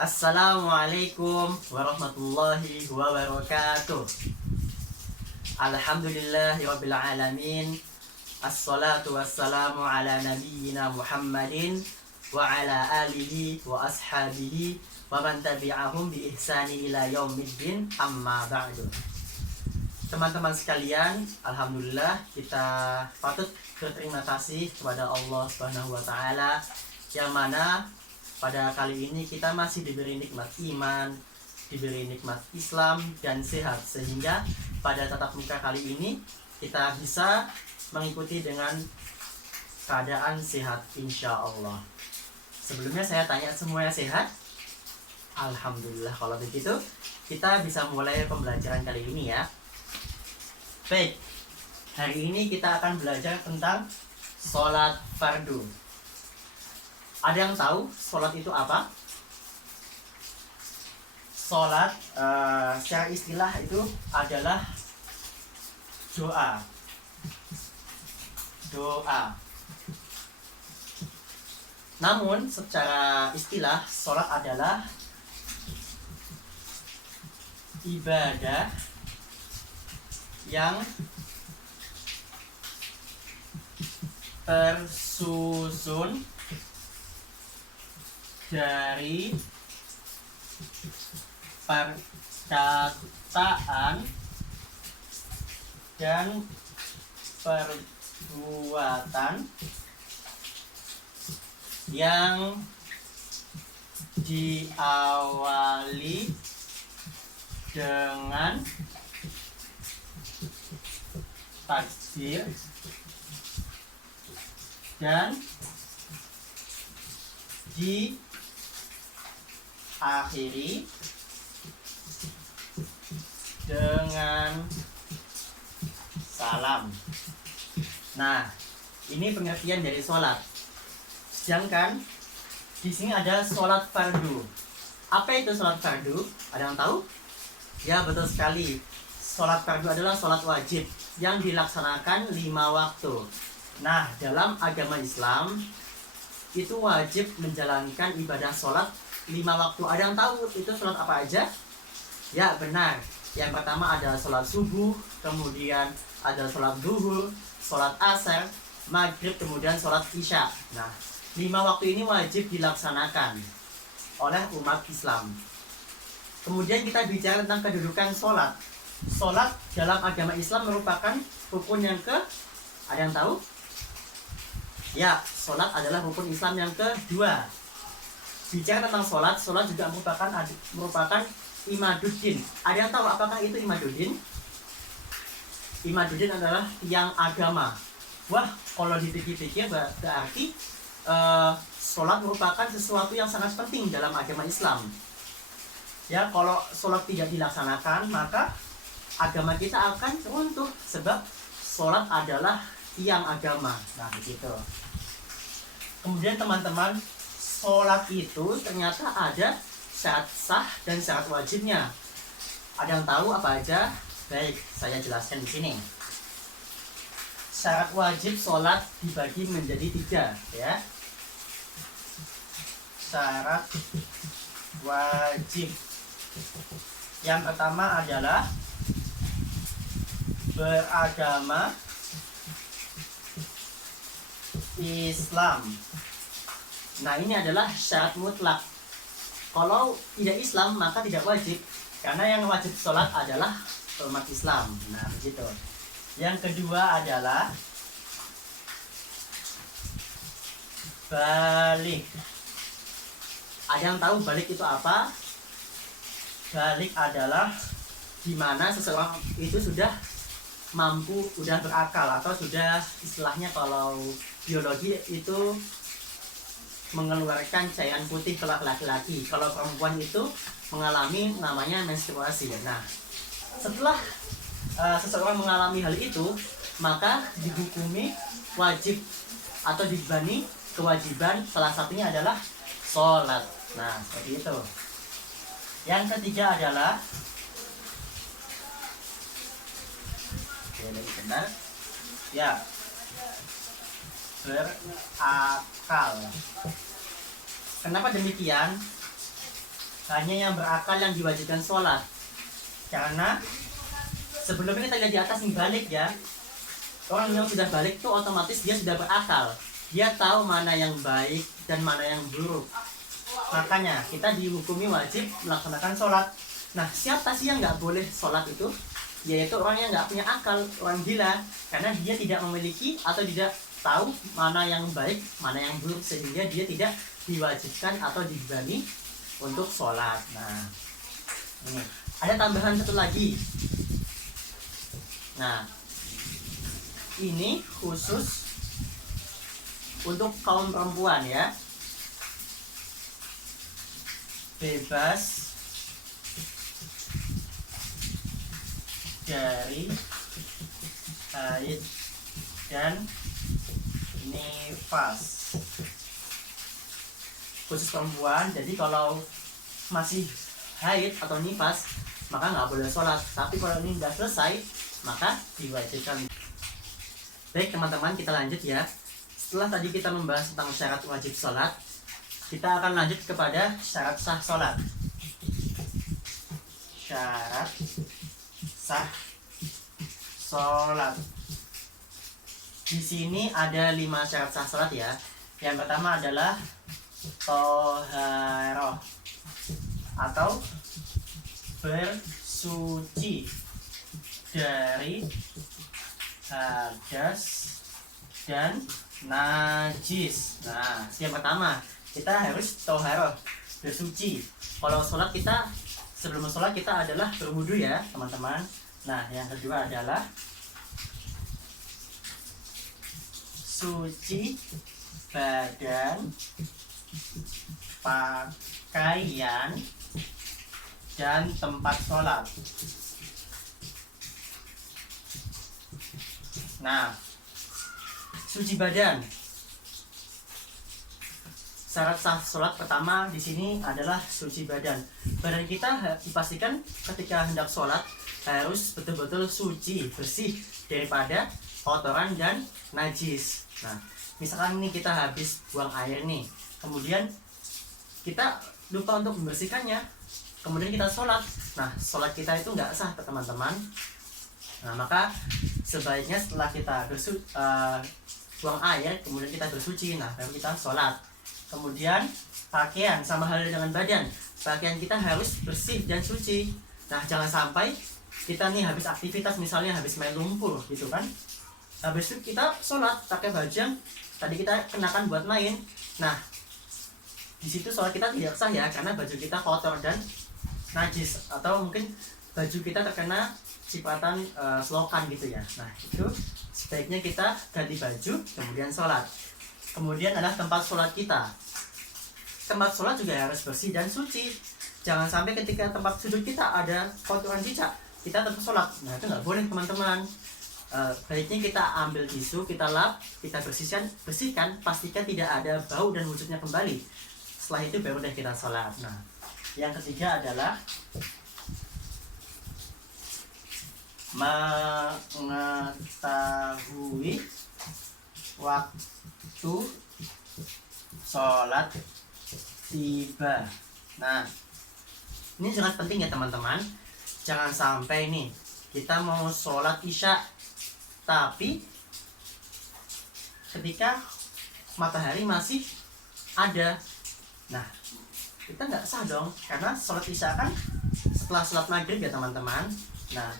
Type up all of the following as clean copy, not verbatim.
Assalamualaikum warahmatullahi wabarakatuh. Alhamdulillahirabbil alamin. Assalatu wassalamu ala nabiyyina Muhammadin wa ala alihi wa ashabihi wa man tabi'ahum bi ihsani ila yaumiddin, amma ba'du. Teman-teman sekalian, alhamdulillah kita patut berterima kasih kepada Allah Subhanahu wa taala yang mana pada kali ini kita masih diberi nikmat iman, diberi nikmat Islam dan sehat, sehingga pada tatap muka kali ini kita bisa mengikuti dengan keadaan sehat insya Allah. Sebelumnya saya tanya, semuanya sehat? Alhamdulillah. Kalau begitu kita bisa mulai pembelajaran kali ini ya. Baik, hari ini kita akan belajar tentang sholat fardu. Ada yang tahu sholat itu apa? Sholat secara istilah itu adalah doa. Namun secara istilah sholat adalah ibadah yang tersusun dari perkataan dan perbuatan yang diawali dengan takbir dan diakhiri dengan salam. Nah, ini pengertian dari sholat. Sedangkan di sini ada sholat fardu. Apa itu sholat fardu? Ada yang tahu? Ya, betul sekali. Sholat fardu adalah sholat wajib yang dilaksanakan 5 waktu. Nah, dalam agama Islam itu wajib menjalankan ibadah sholat 5 waktu. Ada yang tahu itu sholat apa aja? Ya, benar. Yang pertama ada sholat subuh, kemudian ada sholat duhur, sholat asar, maghrib, kemudian sholat isya. Nah, 5 waktu ini wajib dilaksanakan oleh umat Islam. Kemudian kita bicara tentang kedudukan sholat. Sholat dalam agama Islam merupakan rukun yang ada yang tahu? Ya, sholat adalah rukun Islam yang kedua. Bicara tentang sholat juga merupakan imaduddin. Ada yang tahu apakah itu imaduddin? Imaduddin adalah tiang agama. Wah, kalau dipikir-pikir berarti sholat merupakan sesuatu yang sangat penting dalam agama Islam. Ya, kalau sholat tidak dilaksanakan, maka agama kita akan runtuh, sebab sholat adalah tiang agama. Nah, begitu. Kemudian teman-teman, sholat itu ternyata ada syarat sah dan syarat wajibnya. Ada yang tahu apa aja? Baik, saya jelaskan di sini. Syarat wajib sholat dibagi menjadi 3, ya. Syarat wajib. Yang pertama adalah beragama Islam. Nah, ini adalah syarat mutlak. Kalau tidak Islam maka tidak wajib, karena yang wajib sholat adalah umat Islam. Nah, begitu. Yang kedua adalah balik. Ada yang tahu balik itu apa? Balik adalah dimana seseorang itu sudah mampu, sudah berakal, atau sudah istilahnya kalau biologi itu mengeluarkan cairan putih kalau laki-laki. Kalau perempuan itu mengalami namanya menstruasi. Nah, setelah seseorang mengalami hal itu, maka dihukumi wajib atau dibani kewajiban, salah satunya adalah sholat. Nah, seperti itu. Yang ketiga adalah benar ya, berakal. Kenapa demikian? Hanya yang berakal yang diwajibkan sholat. Karena sebelumnya kita lihat di atas nih, balik ya. Orang yang sudah balik tuh otomatis dia sudah berakal. Dia tahu mana yang baik dan mana yang buruk. Makanya kita dihukumi wajib melaksanakan sholat. Nah, siapa sih yang nggak boleh sholat itu? Yaitu orang yang nggak punya akal, orang gila. Karena dia tidak memiliki atau tidak tahu mana yang baik, mana yang buruk, sehingga dia tidak diwajibkan atau dibebani untuk sholat. Nah, ini ada tambahan satu lagi. Nah, ini khusus untuk kaum perempuan ya. Bebas dari haid dan nifas. Khusus perempuan, jadi kalau masih haid atau nifas maka nggak boleh sholat. Tapi kalau ini sudah selesai maka diwajibkan. Baik teman-teman, kita lanjut ya. Setelah tadi kita membahas tentang syarat wajib sholat, kita akan lanjut kepada syarat sah sholat. Syarat sah sholat. Di sini ada 5 syarat sah sholat ya. Yang pertama adalah toharoh atau bersuci dari hadas dan najis. Nah, yang pertama kita harus toharoh, bersuci. Kalau sholat kita, sebelum sholat kita adalah berwudu ya teman-teman. Nah, yang kedua adalah suci badan, pakaian, dan tempat sholat. Nah, suci badan. Syarat sah sholat pertama di sini adalah suci badan. Badan kita dipastikan ketika hendak sholat harus betul-betul suci, bersih daripada kotoran dan najis. Nah, misalkan ini kita habis buang air nih, kemudian kita lupa untuk membersihkannya, kemudian kita sholat. Nah, sholat kita itu nggak sah teman-teman. Nah, maka sebaiknya setelah kita buang air, kemudian kita bersuci, nah baru kita sholat. Kemudian pakaian sama halnya dengan badan, pakaian kita harus bersih dan suci. Nah, jangan sampai kita nih habis aktivitas, misalnya habis main lumpur gitu kan, habis itu kita sholat pakai baju yang tadi kita kenakan buat main. Nah, di situ sholat kita tidak sah ya, karena baju kita kotor dan najis, atau mungkin baju kita terkena sipatan selokan gitu ya. Nah, itu sebaiknya kita ganti baju kemudian sholat. Kemudian adalah tempat sholat kita. Tempat sholat juga harus bersih dan suci. Jangan sampai ketika tempat sujud kita ada kotoran cicak, kita tetap sholat. Nah, itu nggak boleh teman-teman. Baiknya kita ambil tisu, kita lap, kita bersihkan, pastikan tidak ada bau dan wujudnya kembali. Setelah itu baru deh kita sholat. Nah, yang ketiga adalah mengetahui waktu sholat tiba. Nah, ini sangat penting ya teman-teman. Jangan sampai nih kita mau sholat isya, tapi ketika matahari masih ada, nah kita nggak sah dong, karena sholat isya kan setelah sholat maghrib ya teman-teman. Nah,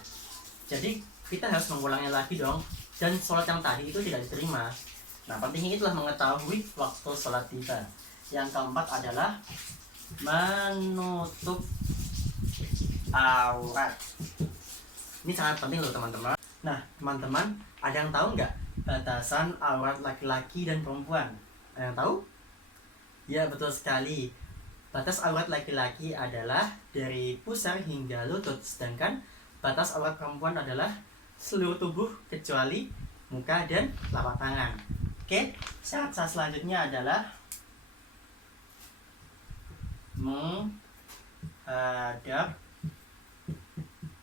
jadi kita harus mengulangnya lagi dong, dan sholat yang tadi itu tidak diterima. Nah, pentingnya itulah mengetahui waktu sholat tiba. Yang keempat adalah menutup aurat. Ini sangat penting loh teman-teman. Nah, teman-teman, ada yang tahu nggak batasan aurat laki-laki dan perempuan? Ada yang tahu? Ya, betul sekali. Batas aurat laki-laki adalah dari pusar hingga lutut, sedangkan batas aurat perempuan adalah seluruh tubuh kecuali muka dan telapak tangan. Oke, syarat sah selanjutnya adalah menghadap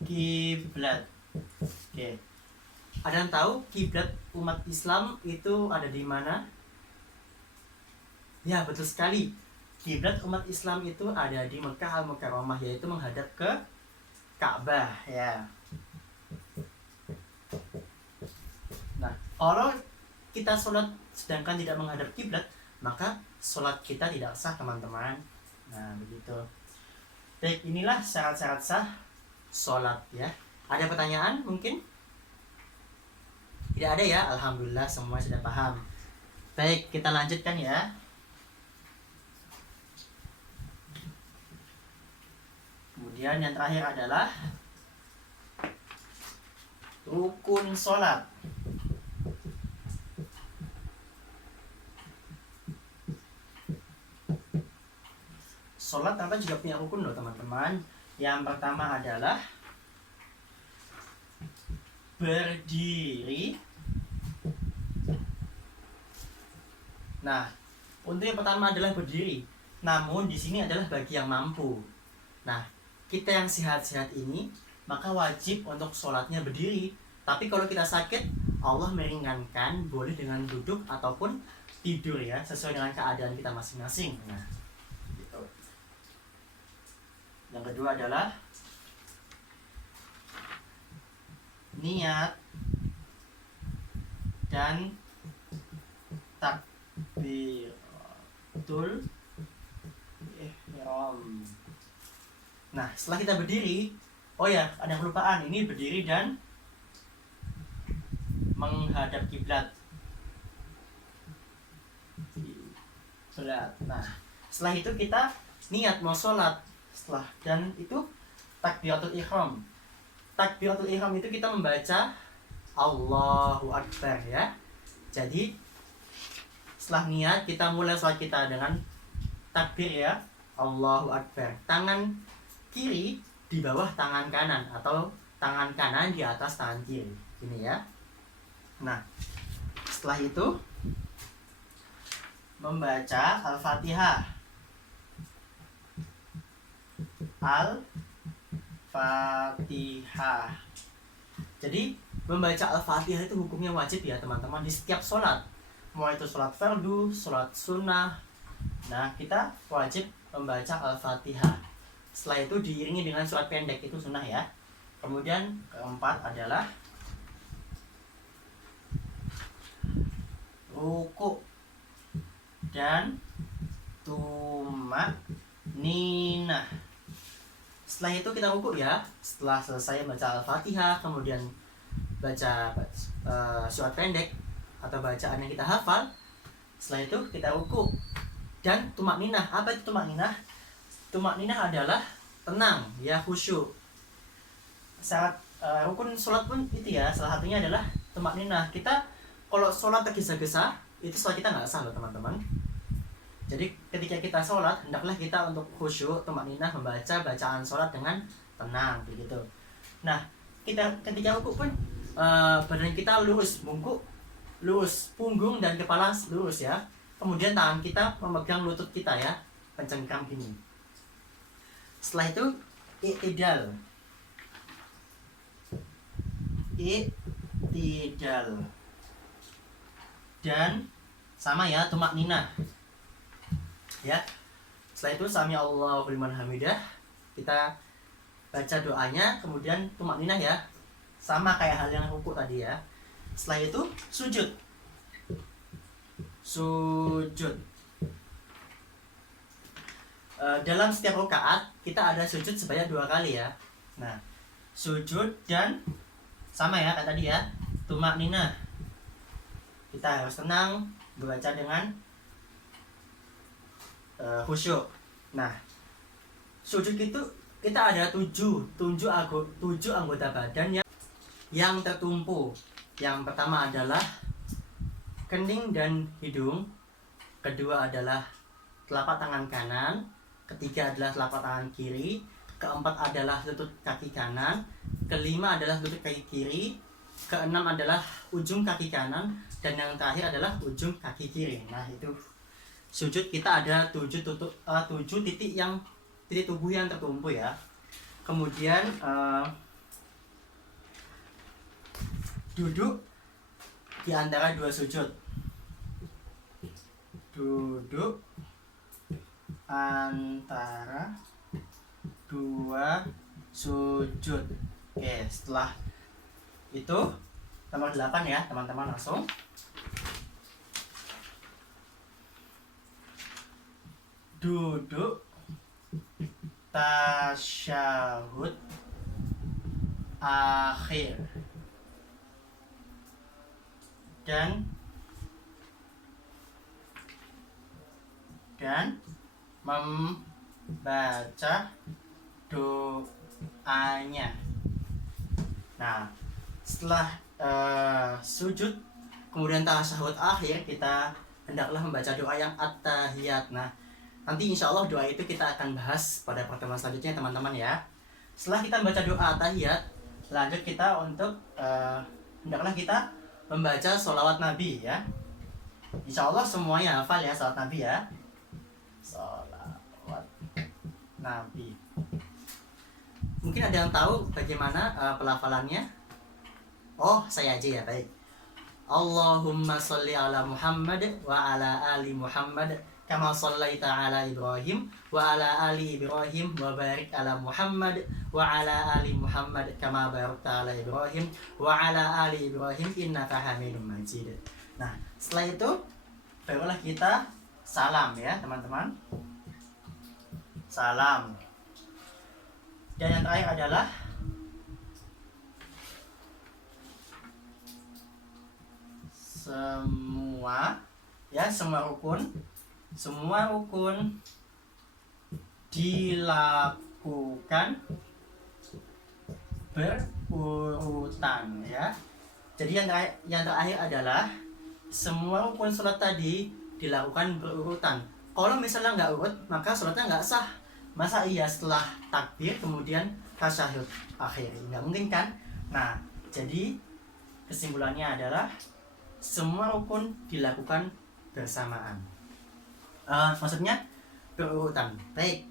kiblat. Oke. Ada yang tahu kiblat umat Islam itu ada di mana? Ya, betul sekali. kiblat umat Islam itu ada di Mekah Al-Mukarramah, yaitu menghadap ke Ka'bah ya. Nah, kalau kita sholat sedangkan tidak menghadap kiblat, maka sholat kita tidak sah teman-teman. Nah begitu. Baik, inilah syarat-syarat sah sholat ya. Ada pertanyaan mungkin? Tidak ada ya, alhamdulillah semua sudah paham. Baik, kita lanjutkan ya. Kemudian yang terakhir adalah rukun sholat. Sholat ternyata juga punya rukun loh teman-teman. Yang pertama adalah berdiri. Nah, untuk yang pertama adalah berdiri. Namun di sini adalah bagi yang mampu. Nah, kita yang sehat-sehat ini maka wajib untuk sholatnya berdiri. Tapi kalau kita sakit, Allah meringankan, boleh dengan duduk ataupun tidur ya, sesuai dengan keadaan kita masing-masing. Nah, gitu. Yang kedua adalah niat dan takbiratul ihram. Nah, setelah kita berdiri, oh ya, ada yang kelupaan, ini berdiri dan menghadap kiblat. Nah, setelah itu kita niat mau sholat. Setelah dan itu takbiratul ihram. Takbiratul ihram itu kita membaca Allahu Akbar ya. Jadi setelah niat kita mulai sholat kita dengan takbir ya, Allahu Akbar. Tangan kiri di bawah tangan kanan atau tangan kanan di atas tangan kiri. Ini ya. Nah, setelah itu membaca Al-Fatihah. Al-Fatihah. Jadi membaca Al-Fatihah itu hukumnya wajib ya teman-teman di setiap sholat. Mau itu sholat fardu, sholat sunnah. Nah, kita wajib membaca Al-Fatihah. Setelah itu diiringi dengan surat pendek, itu sunnah ya. Kemudian keempat adalah ruku dan tumak-ninah. Setelah itu kita ruku ya. Setelah selesai baca Al-Fatihah, kemudian baca surat pendek atau bacaan yang kita hafal. Setelah itu kita ruku dan tumak-ninah. Apa itu tumak-ninah? Tumak-ninah adalah tenang ya, khusyuk. Syarat rukun sholat pun itu ya, salah satunya adalah tumak-ninah. Kita kalau sholat tergesa-gesa, itu sholat kita nggak sah loh teman-teman. Jadi ketika kita sholat, hendaklah kita untuk khusyuk, tumak-ninah, membaca bacaan sholat dengan tenang begitu. Nah, kita ketika rukuk pun badan kita lurus, bungkuk lurus, punggung dan kepala lurus ya. Kemudian tangan kita memegang lutut kita ya, pencengkram gini. Setelah itu i'tidal. I'tidal. Dan sama ya, tumak-ninah. Ya. Setelah itu sami Allahu liman hamidah. Kita baca doanya, kemudian tumak-ninah ya. Sama kayak hal yang rukuk tadi ya. Setelah itu sujud. Sujud. Dalam setiap rakaat kita ada sujud sebanyak 2 kali ya. Nah, sujud dan sama ya kayak tadi ya, tumak-ninah. Kita harus tenang, membaca dengan khusyuk. Nah, sujud itu kita ada 7 anggota badan yang tertumpu. Yang pertama adalah kening dan hidung. Kedua adalah telapak tangan kanan. Ketiga adalah telapak tangan kiri. Keempat adalah lutut kaki kanan. Kelima adalah lutut kaki kiri. Keenam adalah ujung kaki kanan. Dan yang terakhir adalah ujung kaki kiri. Nah, itu sujud kita ada 7 titik tubuh yang tertumpu ya. Kemudian duduk di antara 2 sujud. Duduk antara dua sujud. Oke, setelah itu nomor 8 ya teman-teman, langsung duduk tasyahud akhir dan membaca doanya. Nah, setelah sujud kemudian tasyahud akhir, kita hendaklah membaca doa yang at-tahiyat. Nah, nanti insya Allah doa itu kita akan bahas pada pertemuan selanjutnya teman-teman ya. Setelah kita membaca doa at-tahiyat, lanjut kita untuk hendaklah kita membaca sholawat Nabi ya. Insya Allah semuanya hafal ya sholawat Nabi ya. Sholawat Nabi. Mungkin ada yang tahu bagaimana pelafalannya? Oh, saya aja ya, baik. Allahumma sholli ala Muhammad wa ala ali Muhammad kama shallaita ala Ibrahim wa ala ali Ibrahim wa barik ala Muhammad wa ala ali Muhammad kama barakta ala Ibrahim wa ala ali Ibrahim innaka Hamidum Majid. Nah, setelah itu barulah kita salam ya, teman-teman. Salam. Dan yang terakhir adalah semua rukun dilakukan berurutan ya. Jadi yang terakhir adalah semua rukun sholat tadi dilakukan berurutan. Kalau misalnya nggak urut, maka sholatnya nggak sah. Masa iya setelah takbir kemudian tasyahud akhir? Nggak mungkin kan? Nah, jadi kesimpulannya adalah semua rukun dilakukan bersamaan. Maksudnya berurutan. Baik,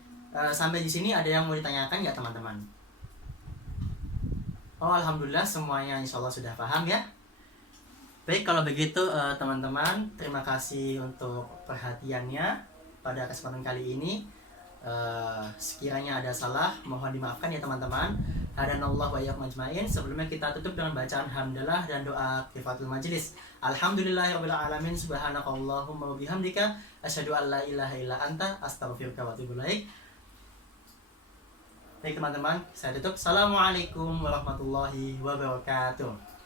sampai di sini ada yang mau ditanyakan nggak teman-teman? Oh, alhamdulillah semuanya insya Allah sudah paham ya. Baik, kalau begitu teman-teman, terima kasih untuk perhatiannya pada kesempatan kali ini. Sekiranya ada salah mohon dimaafkan ya teman-teman. Hadanallah wa iyyakum ajmain. Sebelumnya kita tutup dengan bacaan hamdalah dan doa kifatul majelis. Alhamdulillahirabbil alamin, subhanakallahumma wa bihamdika asyhadu an la ilaha illa anta astaghfiruka wa atubu ilaik. Baik teman-teman, saya tutup. Assalamualaikum warahmatullahi wabarakatuh.